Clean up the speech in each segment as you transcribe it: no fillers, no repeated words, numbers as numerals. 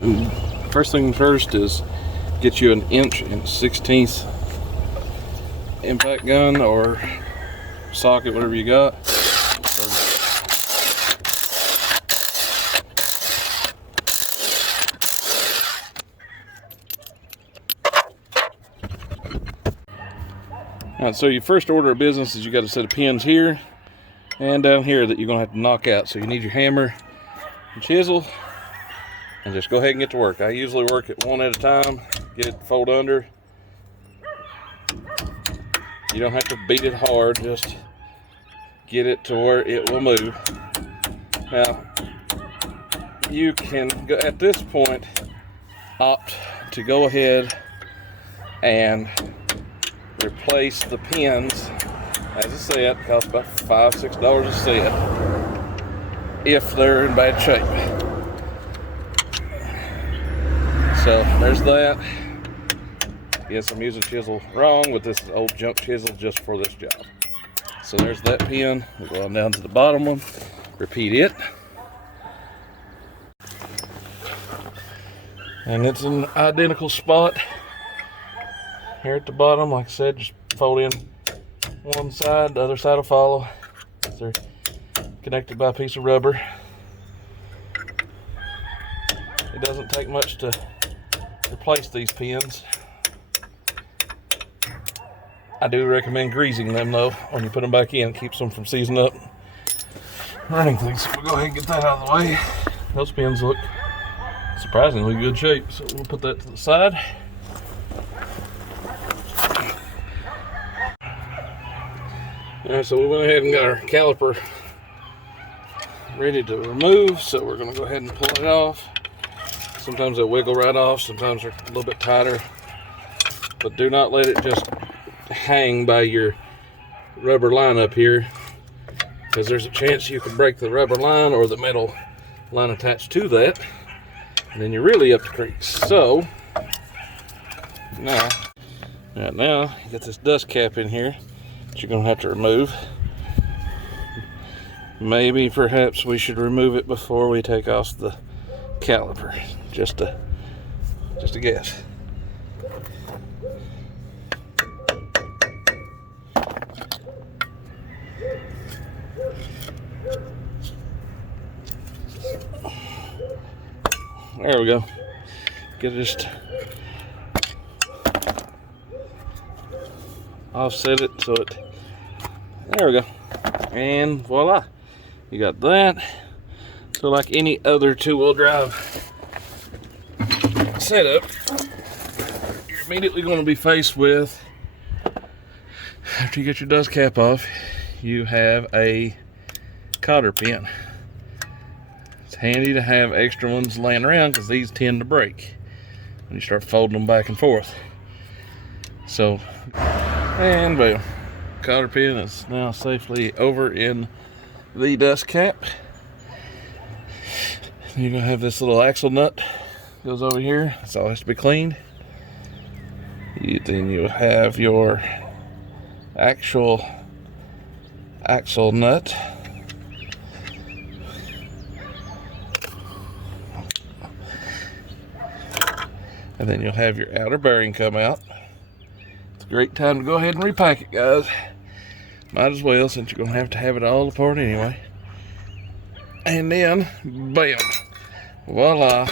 First thing first is get you an 1 1/16 impact gun or socket, whatever you got. Alright, so your first order of business is you got a set of pins here and down here that you're going to have to knock out. So you need your hammer and chisel and just go ahead and get to work. I usually work it one at a time, get it to fold under. You don't have to beat it hard, just get it to where it will move. Now, you can go at this point opt to go ahead and replace the pins as a set. Costs about $5-6 a set if they're in bad shape. So there's that. Yes, I'm using chisel wrong, but this is old junk chisel just for this job. So there's that pin. We'll go on down to the bottom one, repeat it, and it's an identical spot here at the bottom. Like I said, just fold in one side, the other side will follow. They're connected by a piece of rubber. It doesn't take much to replace these pins. I do recommend greasing them though when you put them back in. It keeps them from seizing up or anything. So we'll go ahead and get that out of the way. Those pins look surprisingly good shape, so we'll put that to the side. Alright, so we went ahead and got our caliper ready to remove, so we're going to go ahead and pull it off. Sometimes they'll wiggle right off, sometimes they're a little bit tighter, but do not let it just hang by your rubber line up here, because there's a chance you could break the rubber line or the metal line attached to that, and then you're really up the creek. So now you got this dust cap in here that you're going to have to remove. Maybe perhaps we should remove it before we take off the caliper, just a guess. There we go. Get it just offset it so it, there we go, and voila, you got that. So like any other two-wheel drive setup, you're immediately going to be faced with, after you get your dust cap off, you have a cotter pin. It's handy to have extra ones laying around because these tend to break when you start folding them back and forth. So, and boom, cotter pin is now safely over in the dust cap. You're gonna have this little axle nut goes over here. That's all has to be cleaned. Then you have your actual axle nut. And then you'll have your outer bearing come out. It's a great time to go ahead and repack it, guys. Might as well, since you're gonna have it all apart anyway. And then, bam, voila,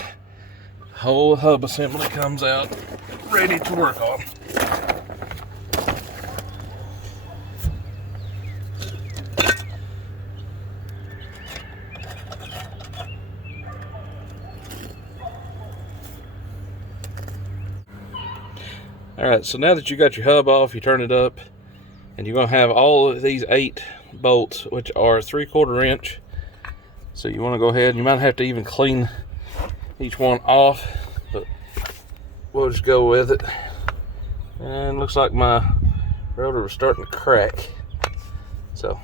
whole hub assembly comes out ready to work on. Alright, so now that you got your hub off, you turn it up, and you're going to have all of these 8 bolts, which are 3/4 inch. So you want to go ahead, and you might have to even clean each one off, but we'll just go with it. And looks like my rotor was starting to crack. So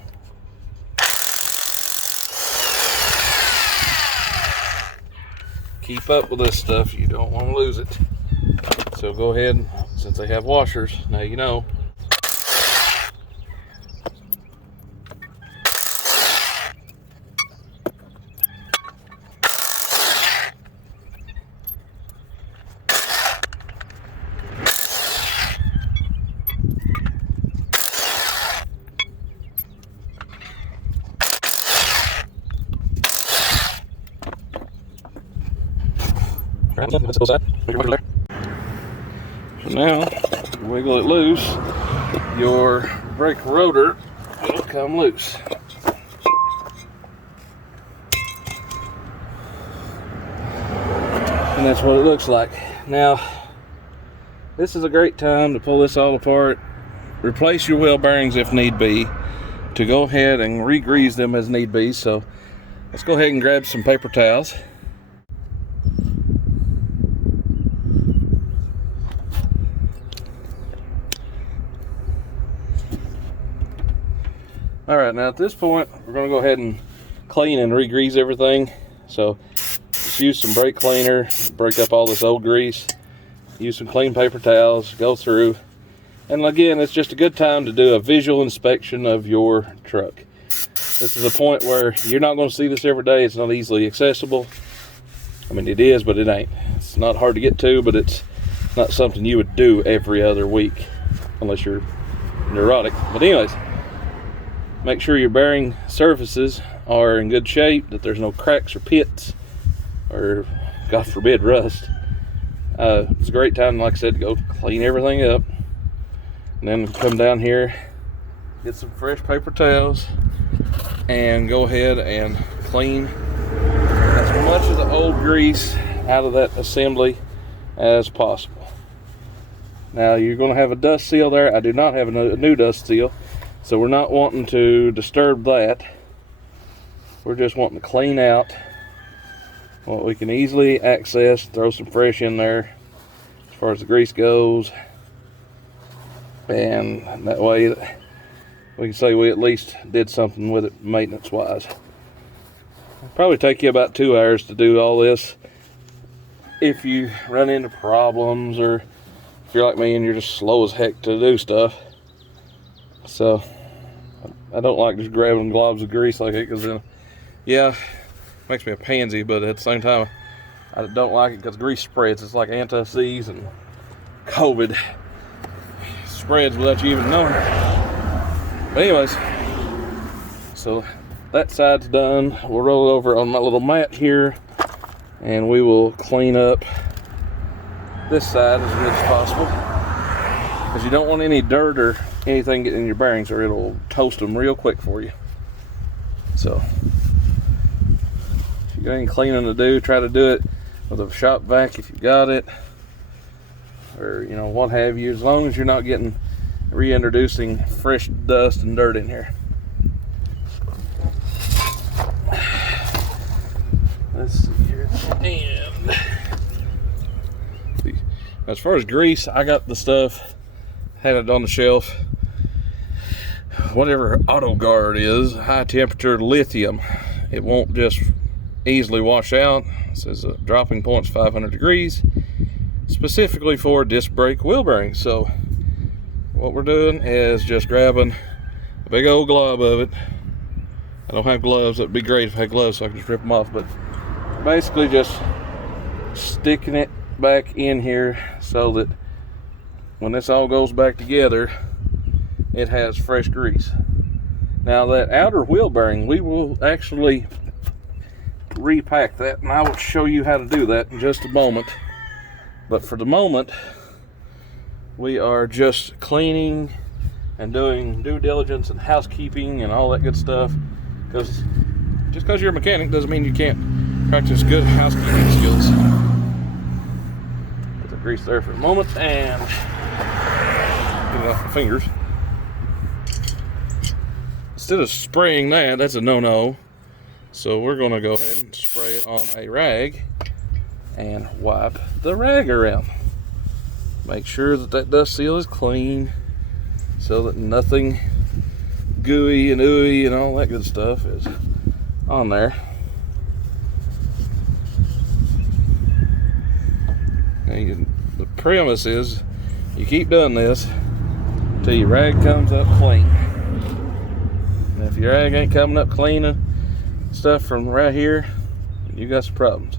keep up with this stuff, you don't want to lose it. So go ahead, since they have washers, now you know. So now, wiggle it loose, your brake rotor will come loose. And that's what it looks like. Now, this is a great time to pull this all apart, replace your wheel bearings if need be, to go ahead and re-grease them as need be. So let's go ahead and grab some paper towels. All right, now at this point, we're gonna go ahead and clean and re-grease everything. So just use some brake cleaner, break up all this old grease, use some clean paper towels, go through. And again, it's just a good time to do a visual inspection of your truck. This is a point where you're not gonna see this every day. It's not easily accessible. I mean, it is, but it ain't. It's not hard to get to, but it's not something you would do every other week, unless you're neurotic. But anyways, make sure your bearing surfaces are in good shape, that there's no cracks or pits, or God forbid, rust. It's a great time, like I said, to go clean everything up. And then come down here, get some fresh paper towels, and go ahead and clean as much of the old grease out of that assembly as possible. Now, you're going to have a dust seal there. I do not have a new dust seal, so we're not wanting to disturb that. We're just wanting to clean out what we can easily access, throw some fresh in there as far as the grease goes, and that way we can say we at least did something with it maintenance wise. It'll probably take you about 2 hours to do all this if you run into problems, or if you're like me and you're just slow as heck to do stuff. So I don't like just grabbing globs of grease like it, because then, yeah, it makes me a pansy, but at the same time, I don't like it because grease spreads. It's like anti-seize and COVID spreads without you even knowing. But anyways, so that side's done. We'll roll it over on my little mat here, and we will clean up this side as good as possible, because you don't want any dirt or anything getting in your bearings, or it'll toast them real quick for you. So if you got any cleaning to do, try to do it with a shop vac if you got it, or you know, what have you, as long as you're not getting reintroducing fresh dust and dirt in here. Let's see here. And as far as grease, I got the stuff, had it on the shelf, whatever Auto Guard is, high temperature lithium. It won't just easily wash out. It says the dropping point's 500 degrees, specifically for disc brake wheel bearings. So what we're doing is just grabbing a big old glob of it. I don't have gloves. That'd be great if I had gloves so I could just rip them off, but basically just sticking it back in here so that when this all goes back together, it has fresh grease. Now that outer wheel bearing, we will actually repack that, and I will show you how to do that in just a moment. But for the moment, we are just cleaning and doing due diligence and housekeeping and all that good stuff, because just because you're a mechanic doesn't mean you can't practice good housekeeping skills. Put the grease there for a moment and get it off my fingers. Instead of spraying that, that's a no-no. So we're going to go ahead and spray it on a rag and wipe the rag around. Make sure that that dust seal is clean so that nothing gooey and ooey and all that good stuff is on there. And the premise is you keep doing this until your rag comes up clean. And if your rag ain't coming up clean and stuff from right here, you got some problems.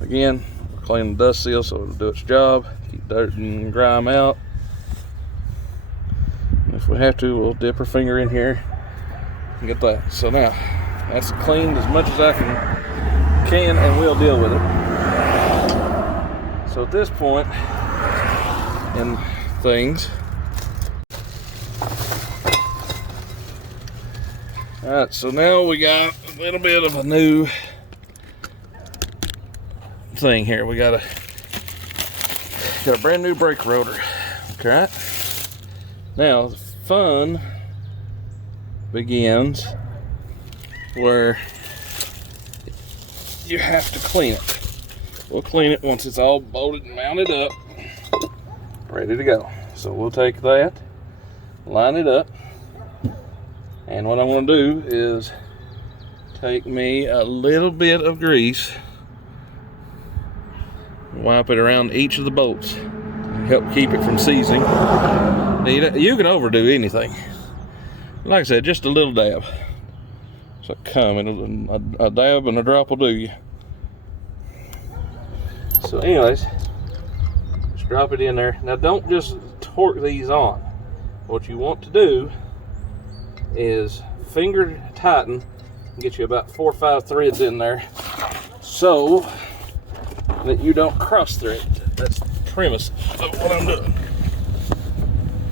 Again, we're cleaning the dust seal so it'll do its job, keep dirt and grime out. And if we have to, we'll dip our finger in here and get that. So now that's cleaned as much as I can and will deal with it. So at this point in things, alright, so now we got a little bit of a new thing here. We got a brand new brake rotor. Okay. Now the fun begins where you have to clean it. We'll clean it once it's all bolted and mounted up, ready to go. So we'll take that, line it up, and what I'm going to do is take me a little bit of grease, wipe it around each of the bolts, help keep it from seizing. You can overdo anything. Like I said, just a little dab. So a dab and a drop will do you. So anyways, just drop it in there. Now don't just torque these on. What you want to do is finger tighten and get you about 4 or 5 threads in there so that you don't cross thread. That's the premise of what I'm doing.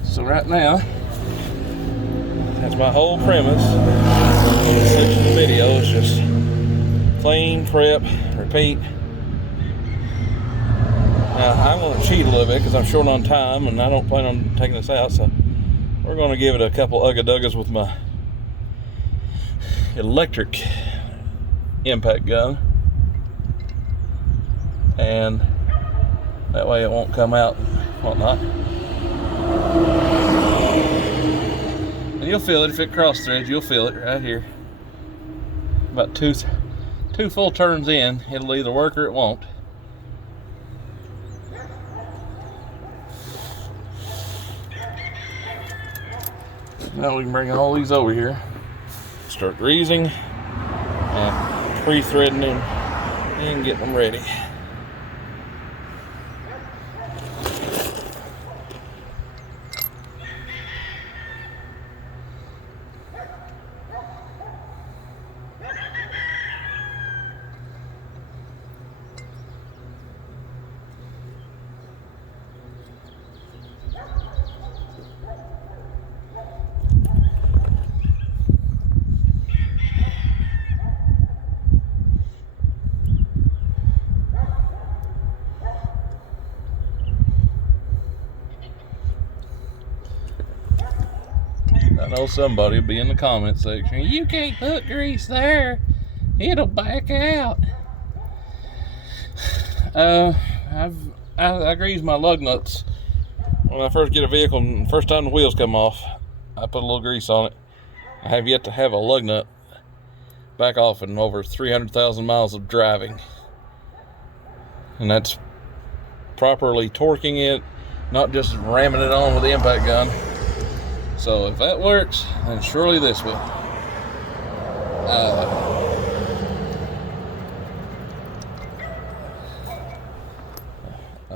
So right now, that's my whole premise on this section of the video. Is just clean, prep, repeat. Now I'm going to cheat a little bit because I'm short on time and I don't plan on taking this out, so we're going to give it a couple ugga-duggas with my electric impact gun, and that way it won't come out and whatnot. And you'll feel it if it cross threads. You'll feel it right here. About two full turns in, it'll either work or it won't. Now we can bring all these over here, start greasing and pre-threading them and getting them ready. I know somebody will be in the comment section, you can't put grease there, it'll back out. I grease my lug nuts when I first get a vehicle, and the first time the wheels come off, I put a little grease on it. I have yet to have a lug nut back off in over 300,000 miles of driving, and that's properly torquing it, not just ramming it on with the impact gun. So if that works, then surely this will.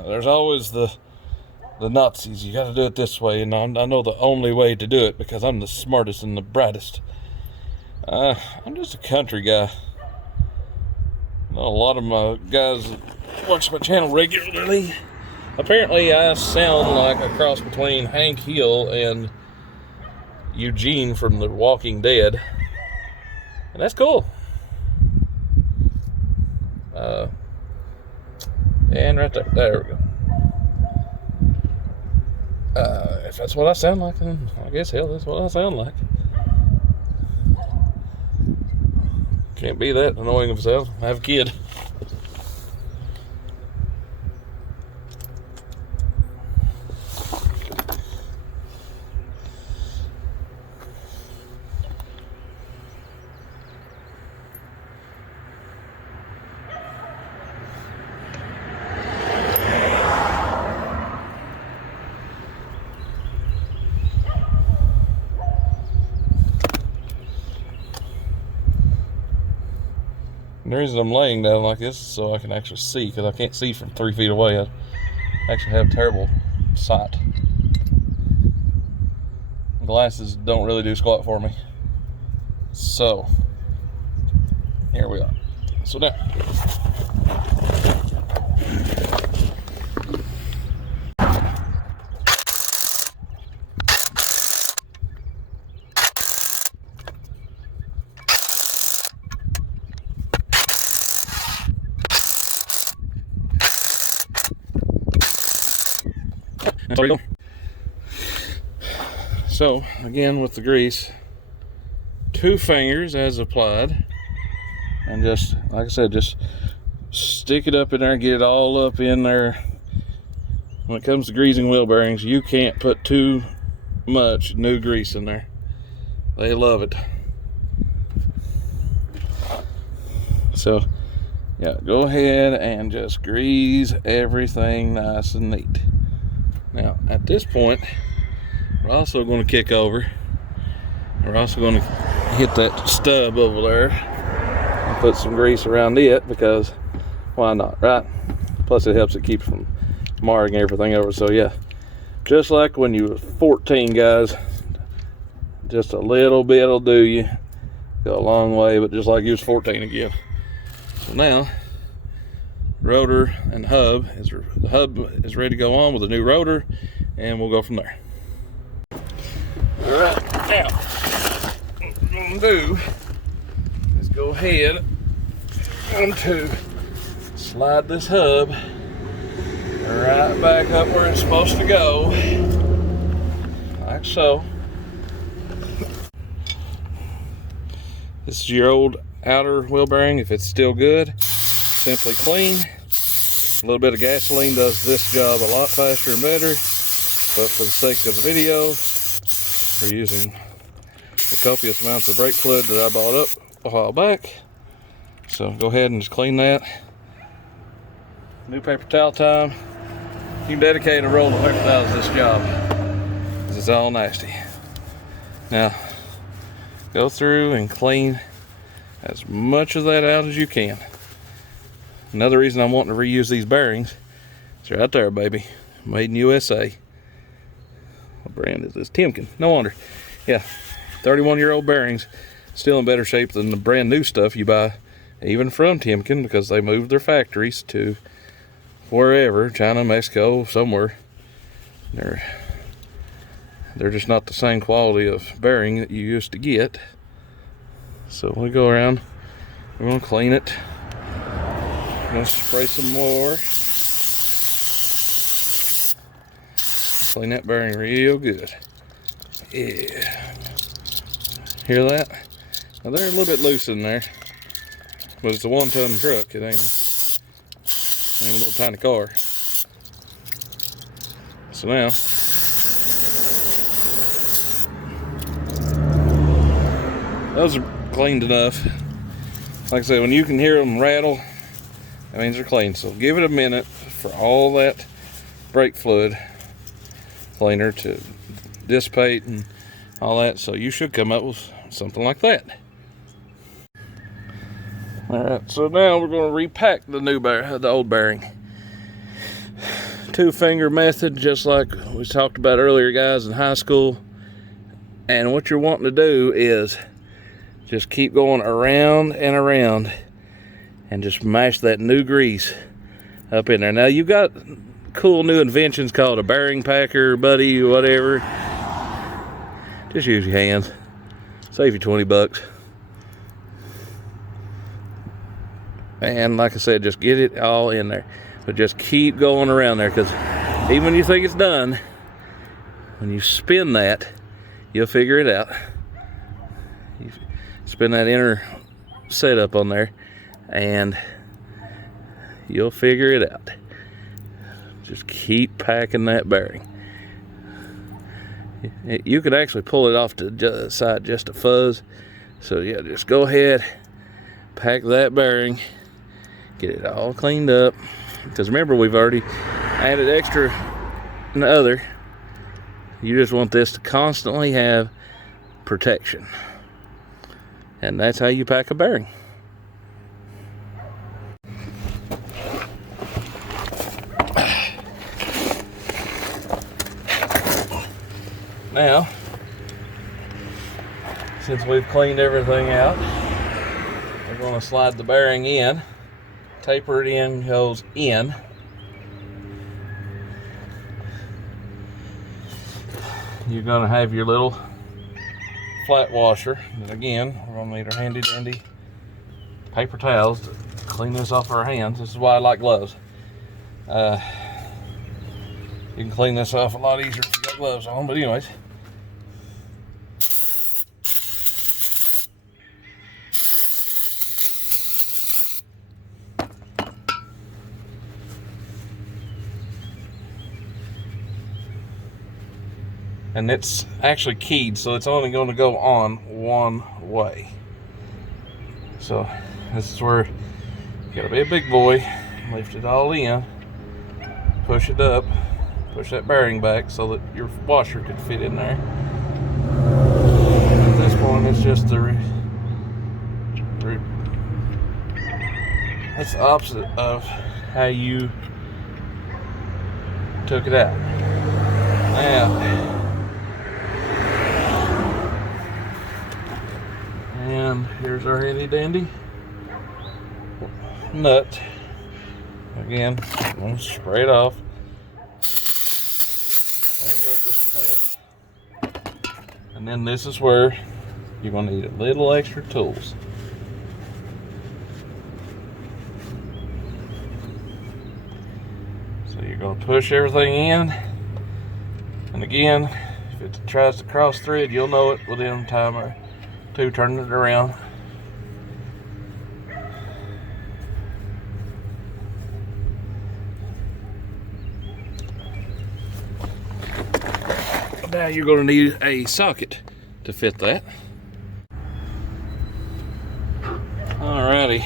There's always the Nazis. You got to do it this way, and I know the only way to do it because I'm the smartest and the brightest. I'm just a country guy. I know a lot of my guys that watch my channel regularly. Apparently, I sound like a cross between Hank Hill and Eugene from The Walking Dead, and that's cool. And right there we go. If that's what I sound like, then I guess hell, that's what I sound like. Can't be that annoying of myself. I have a kid. And the reason I'm laying down like this is so I can actually see, because I can't see from 3 feet away. I actually have terrible sight. Glasses don't really do squat for me. So, here we are. So now, There you go. So again, with the grease, 2 fingers as applied, and just like I said, just stick it up in there, get it all up in there. When it comes to greasing wheel bearings, you can't put too much new grease in there. They love it. So yeah, go ahead and just grease everything nice and neat. Now at this point, we're also going to kick over. We're also going to hit that stub over there and put some grease around it, because why not, right? Plus it helps it keep from marring everything over. So yeah, just like when you were 14, guys, just a little bit will do you. Go a long way, but just like you was 14 again. So now, rotor and the hub is ready to go on with a new rotor, and we'll go from there. All right, now what we're gonna do is go ahead and slide this hub right back up where it's supposed to go, like so. This is your old outer wheel bearing. If it's still good, simply clean. A little bit of gasoline does this job a lot faster and better, but for the sake of the video, we're using the copious amounts of brake fluid that I bought up a while back. So go ahead and just clean that. New paper towel time. You can dedicate a roll of paper towels to this job, because it's all nasty. Now, go through and clean as much of that out as you can. Another reason I'm wanting to reuse these bearings, it's right there, baby. Made in USA. What brand is this? Timken. No wonder. Yeah, 31-year-old bearings, still in better shape than the brand new stuff you buy, even from Timken, because they moved their factories to wherever, China, Mexico, somewhere. They're just not the same quality of bearing that you used to get. So we go around, we're gonna clean it. We're gonna spray some more. Clean that bearing real good. Yeah. Hear that? Now they're a little bit loose in there, but it's a 1-ton truck. It ain't a little tiny car. So now, those are cleaned enough. Like I said, when you can hear them rattle, that means they're clean. So give it a minute for all that brake fluid cleaner to dissipate and all that. So you should come up with something like that. All right, so now we're going to repack the old bearing. 2-finger method, just like we talked about earlier, guys, in high school. And what you're wanting to do is just keep going around and around and just mash that new grease up in there. Now you've got cool new inventions called a bearing packer, buddy, whatever. Just use your hands. Save you 20 bucks. And like I said, just get it all in there. But just keep going around there, because even when you think it's done, when you spin that, you'll figure it out. You spin that inner setup on there, and you'll figure it out. Just keep packing that bearing. You could actually pull it off to the side just a fuzz. So yeah, just go ahead, pack that bearing, get it all cleaned up. Because remember, we've already added extra in the other. You just want this to constantly have protection. And that's how you pack a bearing. Now, since we've cleaned everything out, we're going to slide the bearing in. Taper it in, goes in. You're going to have your little flat washer. And again, we're going to need our handy dandy paper towels to clean this off our hands. This is why I like gloves. You can clean this off a lot easier if you got gloves on, but anyways. And it's actually keyed, so it's only going to go on one way. So this is where you gotta be a big boy, lift it all in, push it up, push that bearing back so that your washer could fit in there. At this point, it's just that's the opposite of how you took it out. Now, and here's our handy dandy nut. Again, I'm going to spray it off. And then this is where you're going to need a little extra tools. So you're going to push everything in. And again, if it tries to cross thread, you'll know it within a time or two turning it around. Now you're going to need a socket to fit that. Alrighty,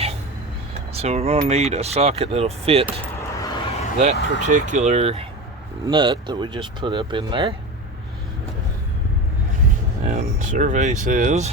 so we're going to need a socket that'll fit that particular nut that we just put up in there. And survey says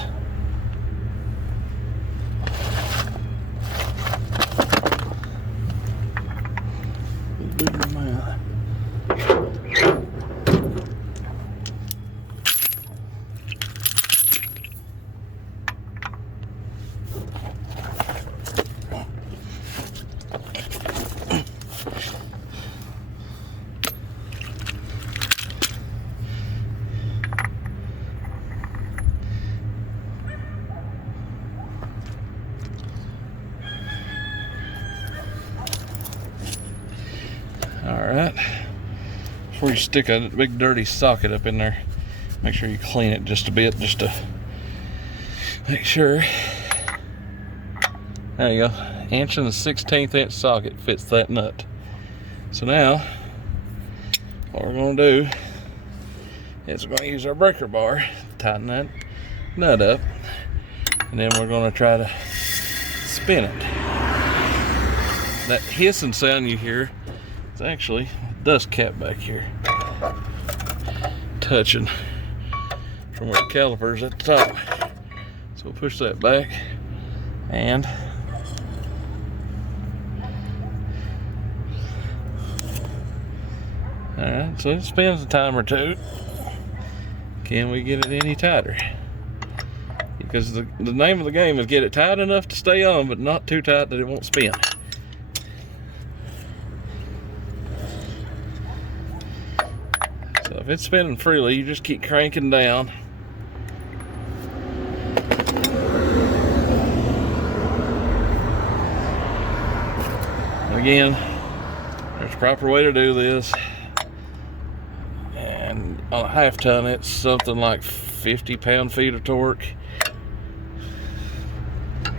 alright. Before you stick a big dirty socket up in there, make sure you clean it just a bit, just to make sure. There you go. 1 16" inch socket fits that nut. So now, what we're going to do is we're going to use our breaker bar, tighten that nut up, and then we're going to try to spin it. That hissing sound you hear, it's actually a dust cap back here touching from where the caliper's at the top. So we'll push that back, and alright, so it spins a time or two. Can we get it any tighter? Because the name of the game is get it tight enough to stay on, but not too tight that it won't spin. So if it's spinning freely, you just keep cranking down. Again, there's a proper way to do this. And on a half ton, it's something like 50 pound-feet of torque. So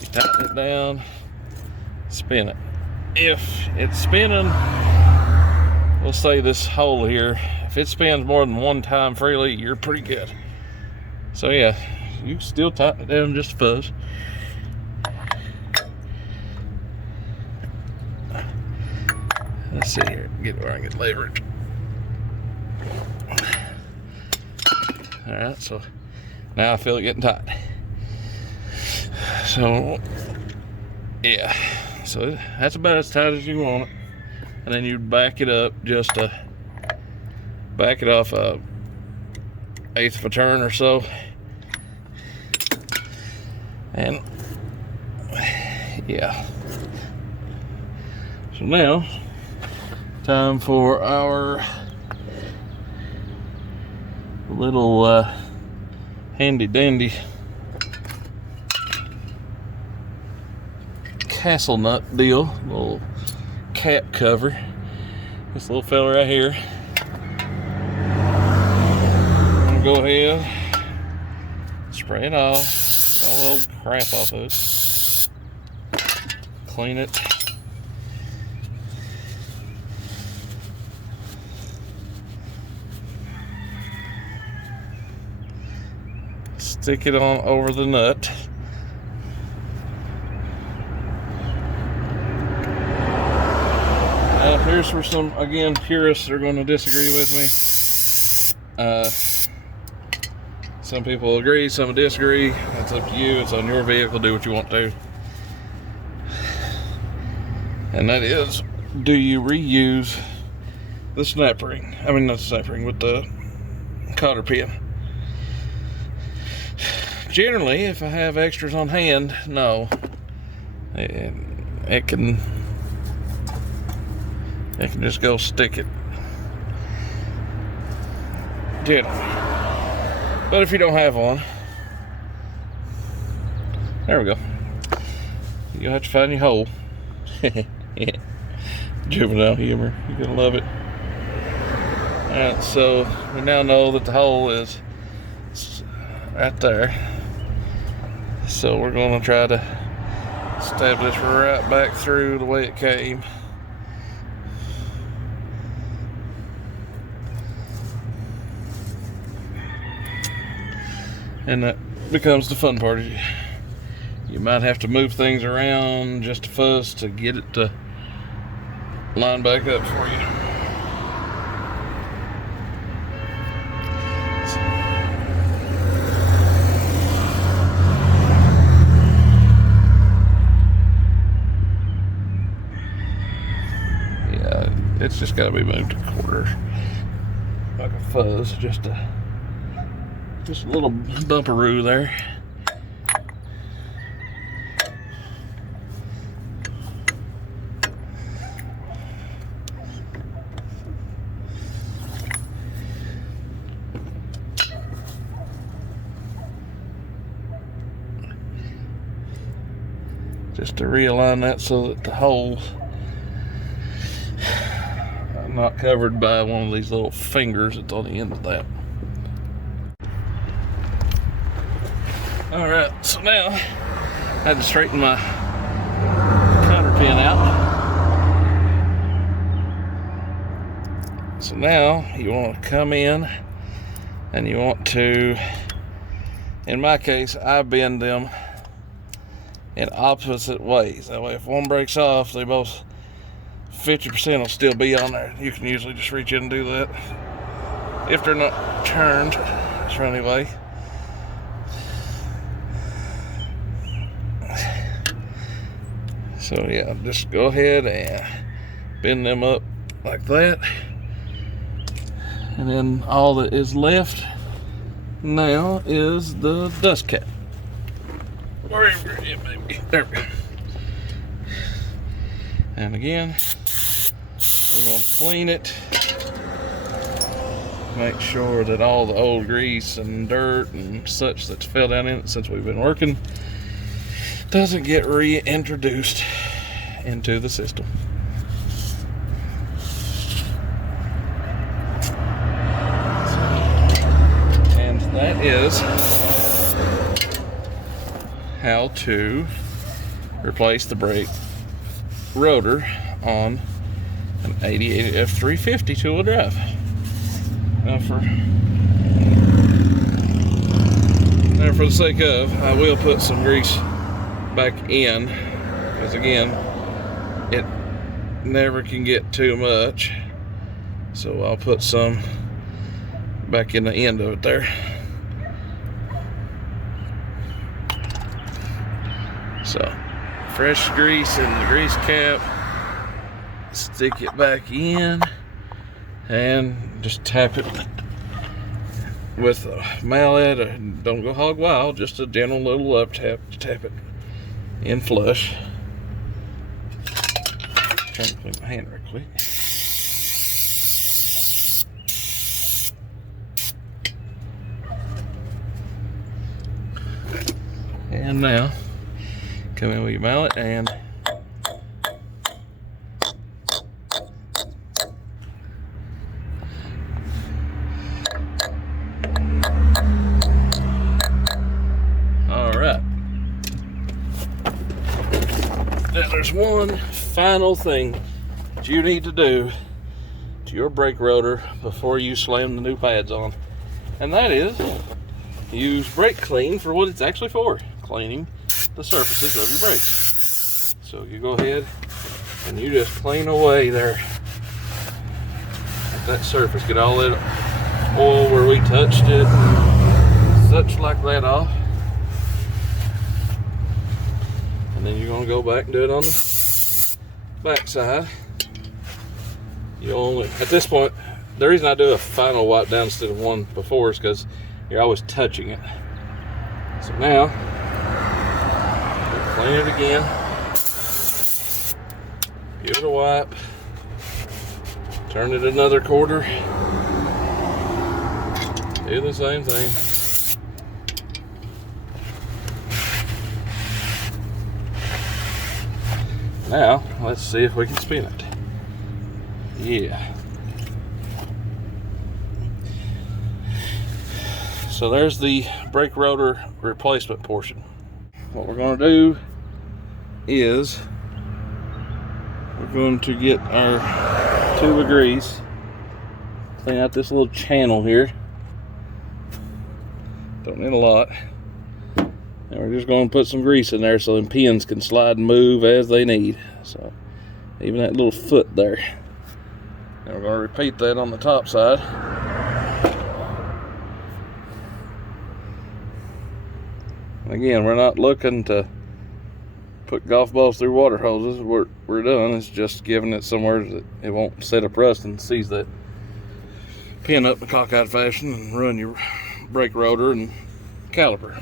you tighten it down, spin it. If it's spinning, we'll say this hole here, if it spins more than one time freely, you're pretty good. So yeah, you can still tighten it down just a fuzz. Let's see here, get it where I can get leverage. Alright, so now I feel it getting tight. So, yeah, so that's about as tight as you want it. And then you back it up just to back it off a 1/8 of a turn or so. And, yeah. So now, time for our little handy dandy castle nut deal, little cap cover. This little fella right here. I'm gonna go ahead, spray it off, get all the old crap off of it, clean it. Stick it on over the nut. Now here's where some, again, purists are going to disagree with me. Some people agree, some disagree. That's up to you. It's on your vehicle. Do what you want to. And that is, do you reuse the snap ring? I mean, not the snap ring, with the cotter pin. Generally, if I have extras on hand, no. It can just go stick it. Generally. But if you don't have one, there we go. You'll have to find your hole. Juvenile humor. You're gonna love it. Alright, so we now know that the hole is right there. So we're gonna try to stab this right back through the way it came. And that becomes the fun part. You might have to move things around just a fuss to get it to line back up for you. Yeah, it's just got to be moved a quarter, like a fuzz, just a little bumperoo there. Just to realign that so that the hole's not covered by one of these little fingers that's on the end of that. Alright, so now I had to straighten my cotter pin out. So now you want to come in and you want to, in my case, I bend them in opposite ways. That way if one breaks off, they both 50% will still be on there. You can usually just reach in and do that. If they're not turned, so anyway. So yeah, just go ahead and bend them up like that. And then all that is left now is the dust cap. Wherever it may be. There we go. And again, we're going to clean it. Make sure that all the old grease and dirt and such that's fell down in it since we've been working doesn't get reintroduced into the system. And that is how to replace the brake rotor on an 88 F350 two-wheel drive. Now for the sake of, I will put some grease back in, because again, it never can get too much, so I'll put some back in the end of it there. So fresh grease in the grease cap, stick it back in and just tap it with a mallet. Don't go hog wild, just a gentle little up tap to tap it in flush. Trying to clean my hand real quick. And now come in with your mallet and Now there's one final thing that you need to do to your brake rotor before you slam the new pads on, and that is use brake clean for what it's actually for, cleaning the surfaces of your brakes. So you go ahead and you just clean away there at that surface, get all that oil where we touched it, such like that off, and then you're going to go back and do it on the back side. You only, at this point, the reason I do a final wipe down instead of one before is because you're always touching it. So now, clean it again, give it a wipe, turn it another quarter, do the same thing. Now, let's see if we can spin it. Yeah. So there's the brake rotor replacement portion. What we're going to do is we're going to get our tube of grease, clean out this little channel here. Don't need a lot. And we're just going to put some grease in there so them pins can slide and move as they need. So even that little foot there. And we're going to repeat that on the top side. Again, we're not looking to put golf balls through water hoses. What we're doing is just giving it somewhere that it won't set up rust and seize that pin up in a cockeyed fashion and ruin your brake rotor and caliper.